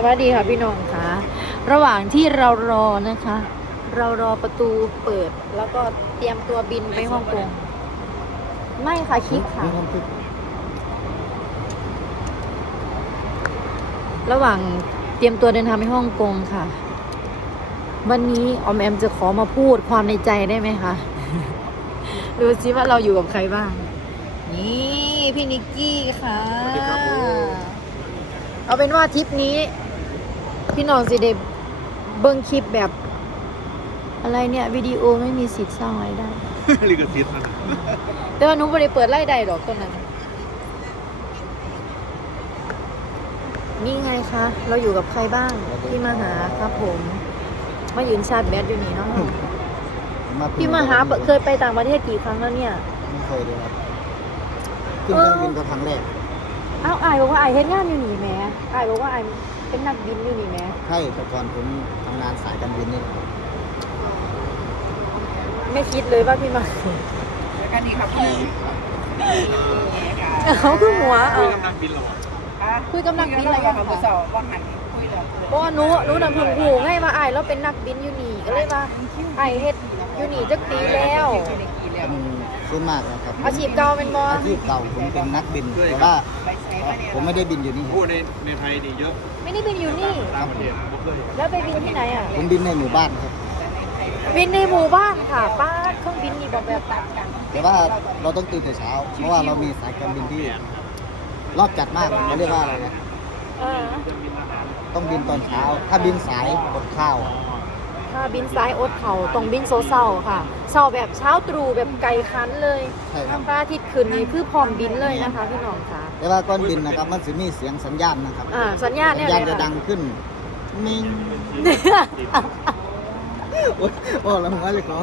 สวัสดีค่ะพี่น้องค่ะ ระหว่างที่เรารอนะคะ เรารอประตูเปิดแล้วก็เตรียมตัวบินไปฮ่องกงไม่ค่ะคลิกค่ะ ระหว่างเตรียมตัวเดินทางไปฮ่องกงค่ะ วันนี้ออมแอมจะขอมาพูดความในใจได้ไหมคะดูซิว่าเราอยู่กับใครบ้าง นี่พี่นิกกี้ค่ะสวัสดีครับผมเอาเป็นว่าทริปนี้ พี่น้องสิเดเบิ้งคลิปแบบ อะไรเนี่ยวิดีโอไม่มีสิทธิ์สร้างรายได้ ลิขสิทธิ์นะแต่ว่าหนุไม่ได้เปิดไล่ใดหรอกตอนนั้น นี่ไงคะ เราอยู่กับใครบ้างพี่มหาครับผม มายืนชาร์จแบตอยู่นี่เนาะพี่มหาเคยไปต่างประเทศกี่ครั้งแล้วเนี่ย ไม่เคยเลยครับขึ้นเครื่องบินก็ครั้งแรกอ้าวอายบอกว่าอายเฮ็ดงานอยู่นี่แหม่อายบอกว่าอาย เป็นนักบินอยู่นี่แหม่ใช่แต่ก่อนผมทำงานสายการบินนี่แหละครับไม่คิดเลยว่าพี่มากันดีครับพี่เขาคือหัวเอาคุยกำลังบินเหรอคุยกับนักบินอะไรกันค่ะค่ะสอบว่าหันคุยแล้วเพราะว่าหนูหนูนำพึงผูกให้ว่าอายเราเป็นนักบินอยู่นี่ก็เลยว่าอายเฮ็ดอยู่นี่จักปีแล้ว เป็นส่วนมากนะครับอาชีพเก่าเป็นบ่อาชีพเก่าผมเป็นนักบินแต่ว่า ผมไม่ได้บินอยู่นี่ พูดในในไทยนี่เยอะไม่ได้บินอยู่นี่ ต่างประเทศไม่เคยแล้วไปบินที่ไหนอะ ผมบินในหมู่บ้านครับ บินในหมู่บ้านค่ะ ป้าดเครื่องบินนี่แบบแบบแต่ว่าเราต้องตื่นแต่เช้า เพราะว่าเรามีสายการบินที่รอบจัดมากเขาเรียกว่าอะไรนะเออต้องบินตอนเช้า ถ้าบินสายอดข้าว ถ้าบินซ้ายอดเขาต้องบินโซเซาค่ะเซาแบบเช้าตรู่แบบไกลคันเลยใช่ครับทำพระอาทิตย์ขึ้นนี่คือพร้อมบินเลยนะคะพี่น้องค่ะ แต่ว่าก่อนบินนะครับมันจะมีเสียงสัญญาณนะครับอ่าสัญญาณสัเนี่ญยญาณเลยจะค่ะดังขึ้นมิงโอ้ยโอ้แล้วผมว่าเรียกร้อง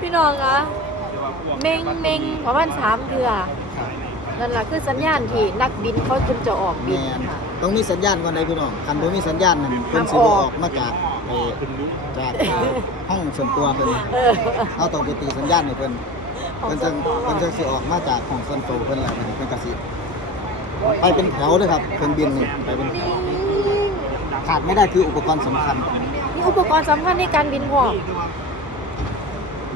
พี่น้องคะเมงเมงประมาณสามเทือนั่นแหละคือสัญญาณที่นักบินเขาจึงจะออกบิแม่นนค่ะ ต้องมีสัญญาณก่อนใดพี่น้องคันบ่มีสัญญาณนั่นเพิ่นสิห้ามบ่ออกออกมาจากเอ่อจากห้องส่วนตัวเพิ่นเออเฮาต้องไปตีสัญญาณให้เพิ่นของ เพิ่นส่จะวนตัวเพิ่นจะสิออกมาจากห้องส่วนตัวเพิ่นแล้วเพิ่นก็สิไปเป็นแถวเด้อครับเครื่องบินนี่ไปเป็นแถวขาดไม่ได้คืออุปกรณ์สำคัญ มีอุปกรณ์สำคัญในการบินพร้อม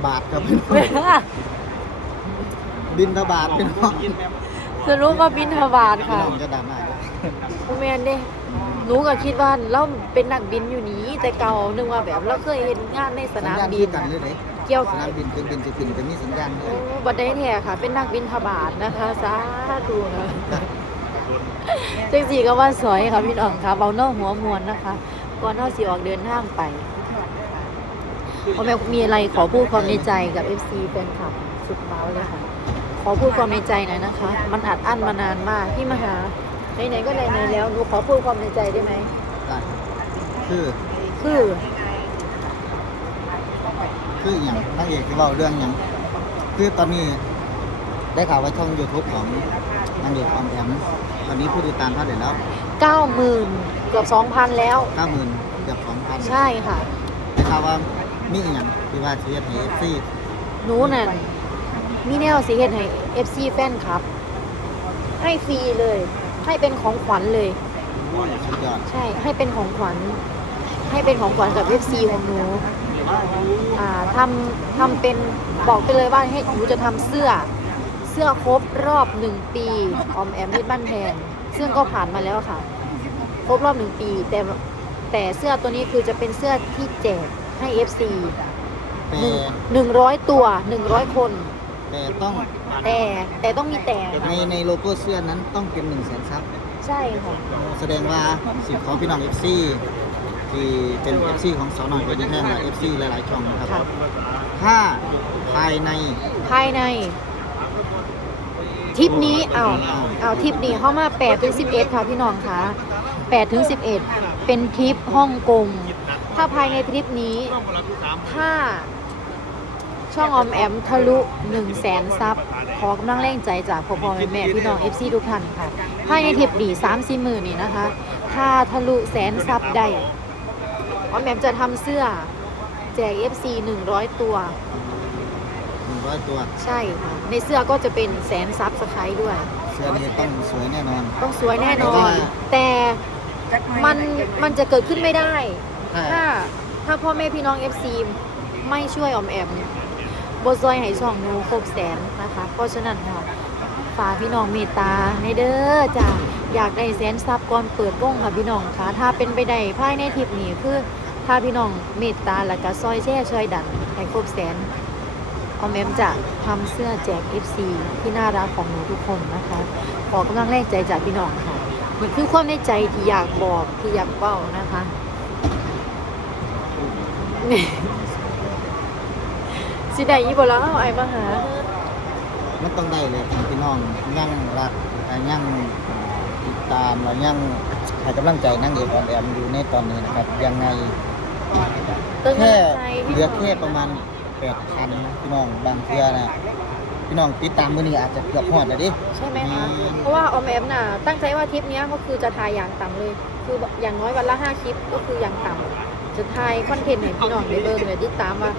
บาทครับพี่น้องบินทบาทพี่น้องพี่คือรู้ว่าบินทบาทค่ะน้องจะด่ามาเด้อผู้แมนเด้หนูก็คิดว่าเราเป็นนักบินอยู่นี้แต่เก่านึกว่าแบบเราเคยเห็นงานในสสัญนามญาณบิคืนอกันเลยเด้ เกี่ยวสนามบินเครื่องบินสิขึ้นก็มีสัญญาณด้วโอ้ยบัดได้แท้ค่ะ เป็นนักบินทบาทนะคะสาธุนะจังสีก็ว่าสวยค่ะพี่น้องค่ะเบาเนอหัวมวนนะคะก่อนเนอสิออกเดินทางไปพ่อแม่มีอะไรขอพูดความในใจกับ FC แฟนคลับสุดเมาเลยค่ะ ขอพูดความในใจหน่อยนะคะ มันอัดอั้นมานานมากพี่มหาไหนๆก็ไหนๆแล้วหนูขอพูดความในใจได้ไหมได้คือคือ คืออย่างนางเอกที่เว่าเรื่องอย่างคือตอนนี้ได้ข่าวว่าช่อง YouTube ของนางเอกออมแอมตอนนี้ผู้ติดตามเท่าไหร่แล้วเก้าหมื่นเกือบสองพันแล้ว90,000เกือบ2,000ใช่ค่ะ ได้ข่าวว่ามีอหย่างที่ว่าชีวิตให้ FC หนูนั่นมีแนวสีเห็ดให้ FC แฟนครับ ให้ฟรีเลย ให้เป็นของขวัญเลย สุดยอด ใช่ให้เป็นของขวัญ ให้เป็นของขวัญกับ FC ของหนูอ่า ทำทำเป็นบอกไปเลยว่าให้หนูจะทำเสื้อ เสื้อครบรอบหนึ่งปีออมแอมเพชรบ้านแพงซึ่งก็ผ่านมาแล้วค่ะ ครบรอบหนึ่งปี แต่แต่เสื้อตัวนี้คือจะเป็นเสื้อที่แจกให้ FC แต่หนึ่งหนึ่งร้อยตัวหนึ่งร้อยคน แต่ต้องแต่แต่ต้องมีแต่ในในโลโก้เสื้อนั้นต้องเป็น1 0 0 0 0แสนซับใช่ค่ะ แสดงว่าสิของพี่น้อง FC ที่เป็น FC ของสาวหน่อยเป็นยังไงล่ะ FC หลายๆช่องนะครับค่ะถ้าภายใน ภายในทริปนี้เอาเอาทริปนี้เข้ามา8ถึง11 ค่ะพี่น้องคะ8ถึง11 เป็นทริปฮ่องกงถ้าภายในทริปนี้ ถ้าช่องออมแอมทะลุ1 0 0 0 0แสนซับขอกำลังแรงใจจากพ่อพ่อแม่แม่พี่น้อง FC ทุกท่านค่ะ ภายในทริปนี้3 4หมื่นนี่นะคะ ถ้าทะลุแสนซับได้ ออมแอมจะทำเสื้อ แจก FC 100 ตัว100ตัวใช่ค่ะ ในเสื้อก็จะเป็นแสนซับสไครต์ด้วย เสื้อนี้ต้องสวยแน่นอน ต้องสวยแน่นอแต่นว่าแต่จักหอยมันมันจะเกิดขึ้นไม่ได้ใช่ถ้าถ้าพ่อแม่พี่น้อง FC ไม่ช่วยออมแอมบซอยให้ช่องหนูครบแสนนะคะ เพราะฉะนั้นค่ะ ฝากพี่น้องเมตตาในเด้อจ้ะอยากได้แสนซับก่อนเปิดวงค่ะพี่น้องค่ะ ถ้าเป็นไปได้ภายในทริปนี้คือ ถ้าพี่น้องเมตตาแล้วก็ซอยแช่ช่วยดันให้ครบแสนออมแอมจะทำเสื้อแจก FC ที่น่ารักของหนูทุกคนนะคะ ขอกำลังแรงใจจากพี่น้องค่ะนี่คือความในใจที่อยากบอกที่อยากเป้านะคะสิได้ยี่บ่แล้วไอ้มาหา มันต้องได้เลยทางพี่น้องยั่งรักและยั่งติดตามและยั่งให้กำลังใจนั่งเอกออมแอมอยู่ในตอนนี้นะครับ ยังไงเติมแค่กำลังใจให้เหลือแค่ประมาณแปดพันนะพี่น้องบางเทื่อนะพี่น้องติดตามมือนี้อาจจะเกือบหอดแล้วดิใช่ไหมคะอืมเพราะว่าออมแอมน่ะตั้งใจว่าทริปเนี้ยก็คือจะถ่ายอย่างต่ำเลย คืออย่างน้อยวันละห้าคลิปก็คืออย่างต่ำจะถ่ายคอนเทนต์ให้พี่น้องได้เบิ่งเลยติดตามว่า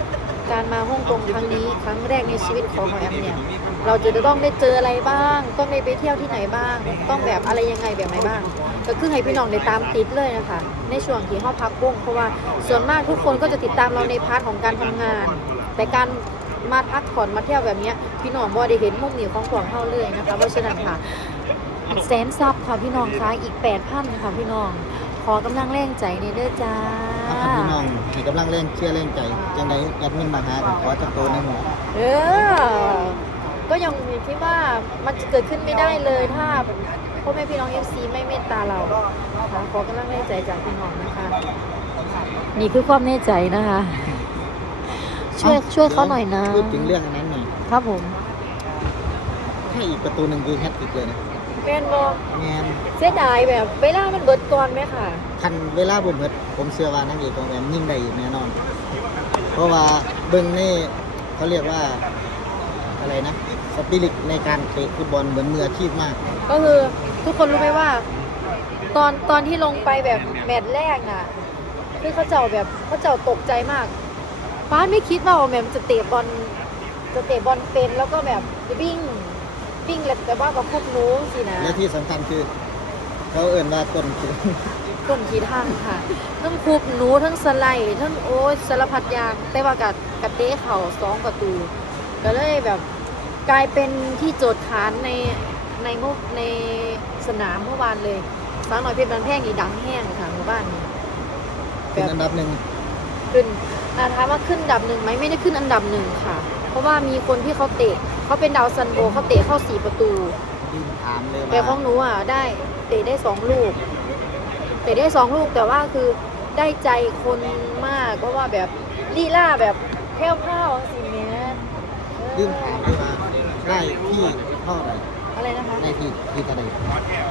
การมาฮ่องกงครั้งนี้ครั้งแรกในชีวิตของออแอมเนี่ยเราจะต้องได้เจออะไรบ้าง ต้องได้ไปเที่ยวที่ไหนบ้าง ต้องแบบอะไรยังไงแบบไหนบ้าง ก็คือให้พี่น้องได้ตามติดเลยนะคะ ในช่วงที่เข้าพักวงเพราะว่าส่วนมากทุกคนก็จะติดตามเราในพาร์ทของการทำงาน แต่การมาพักผ่อนมาเที่ยวแบบนี้พี่น้องบ่ได้เห็นมุมนี้ของพวกเขาเลยนะคะเพราะฉะนั้นค่ะแสนซับค่ะพี่น้องคะอีก8ปดพันค่ะพี่น้อง อกำลังแรงใจในเด้อจ้าถ้าท่านพี่น้องให้กำลังเล่นเชื่อเล่นใจจังไดแอดมินมาหากันขอจับตัวในหัวเออ ก็ยังมีที่ว่ามันจะเกิดขึ้นไม่ได้เลยถ้าพ่อแม่พี่น้องเอฟซีไม่เมตตาเราค่ะขอกำลังแรงใจจากพี่น้องนะคะ นี่คือความแน่ใจนะคะ ช่วยช่วยเขาหน่อยนะพูดถึงเรื่องอันนั้นหน่อยครับผม ให้อีกประตูหนึ่งคือแฮตติกเลยนะแม่นบอแงนเสียดายแบบเวลามันเบิดก่อนไหมค่ะ คันเวลาบุญเบิด ผมเชื่อว่านักเอกของแอมยิ่งได้อีกแน่นอน เพราะว่าเบิ้งนี่เขาเรียกว่าอะไรนะสปิริตในการเตะฟุตบอลเหมือนมืออาชีพมาก ก็คือทุกคนรู้ไหมว่า ตอนตอนที่ลงไปแบบแมตช์แรกน่ะคือเขาเจ้าแบบเขาเจ้าตกใจมากป้านไม่คิดว่าแมมจะเตะบอลจะเตะบอลเป็นแล้วก็แบบวิ่ง วิ่งแล้วแต่ว่ากับพวกนู้นสินะและที่สำคัญคือ เขาเอ่นว่าต้นคือต้นขีทางค่ะ ทั้งคูบหนูทั้งสไลด์ทั้งโอ้ยสารพัดอย่างแต่ว่ากับกับเตะเข่าสองประตู ก็เลยแบบกลายเป็นที่โจทย์ขานในในเมุกในสนามเมื่อวานเลยสาวหน่อยเพชรบันแพงนี่ดังแห้งค่ะหมู่บ้านนี้ เป็นอันดับหนึ่งขึ้นอ่าถามว่าขึ้นอันดับหนึ่งไหมไม่ได้ขึ้นอันดับหนึ่งค่ะ เพราะว่ามีคนที่เขาเตะเขาเป็นดาวซันโบเขาเตะเข้าสี่ประตูดินถามเลยแต่ของว่าหนูอะได้เตะได้สองลูกเตะได้สองลูกแต่ว่าคือได้ใจคนมากเพราะว่าแบบลีลาแบบแพ้วพราวสิเนี้ยเออดินถามเลยว่าได้ที่เท่าไหร่อะไรนะคะ ได้ที่ที่เท่าไหร่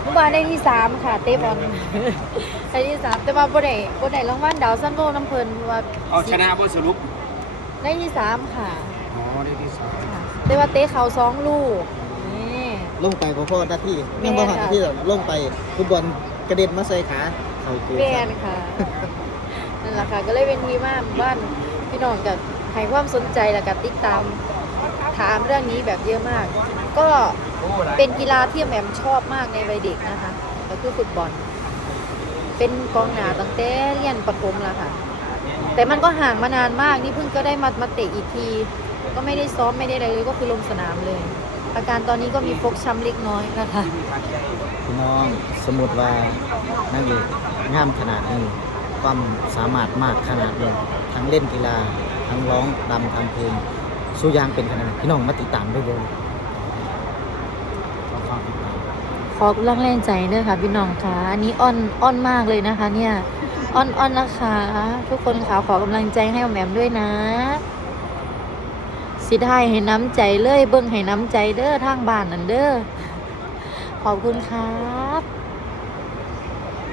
เมื่อวานได้ที่สามค่ะเตะบอลได้ที่สามแต่ว่าบ่ได้บ่ได้รางวัลดาวซันโบน้ำเพลินเพราะว่าเอาชนะบนสรุปได้ที่สามค่ะอ๋อ ได้ที่สามค่ะแต่ว่าเตะเขาสองลูกนี่ลงไปพอพอหน้าที่แม่ยังนบ่หันค่ะที่แบบลงไปฟุตบอลกระเด็นมาใส่ขาเข่ากูแมนค่ะนั่นแหละค่ะก็เลยเป็นทีมากบ้านพี่น้องกับให้ความสนใจและกับติดตามถามเรื่องนี้แบบเยอะมาก ก็เป็นกีฬาที่แหม่มชอบมากในวัยเด็กนะคะ ก็คือฟุตบอล เป็นกองหน้าตั้งแต่เรียนประถมแล้วค่ะ แต่มันก็ห่างมานานมากนี่เพิ่งก็ได้มามาเตะอีกที ก็ไม่ได้ซ้อมไม่ได้อะไรเลยก็คือลงสนามเลย อาการตอนนี้ก็มีฟกช้ำเล็กน้อยนะคะพี่น้องสมมติว่านั่นเองงามขนาดนี้ความสามารถมากขนาดนี้ทั้งเล่นกีฬา ทั้งร้องรำทำเพลงสู้ยางเป็นขนาดนี้พี่น้องมาติดตามด้วยเลยขอความติดตามขอกำลังแรงใจเด้อค่ะพี่น้องค่ะอันนี้อ้อนอ้อนมากเลยนะคะ เนี่ยอ้อนอ้อนนะคะ ทุกคนค่ะขอกำลังใจให้ออมแอมด้วยนะ สิได้ให้น้ำใจเลย เบิ้งให้น้ำใจเด้อทางบ้านนั่นเด้อขอบคุณครับ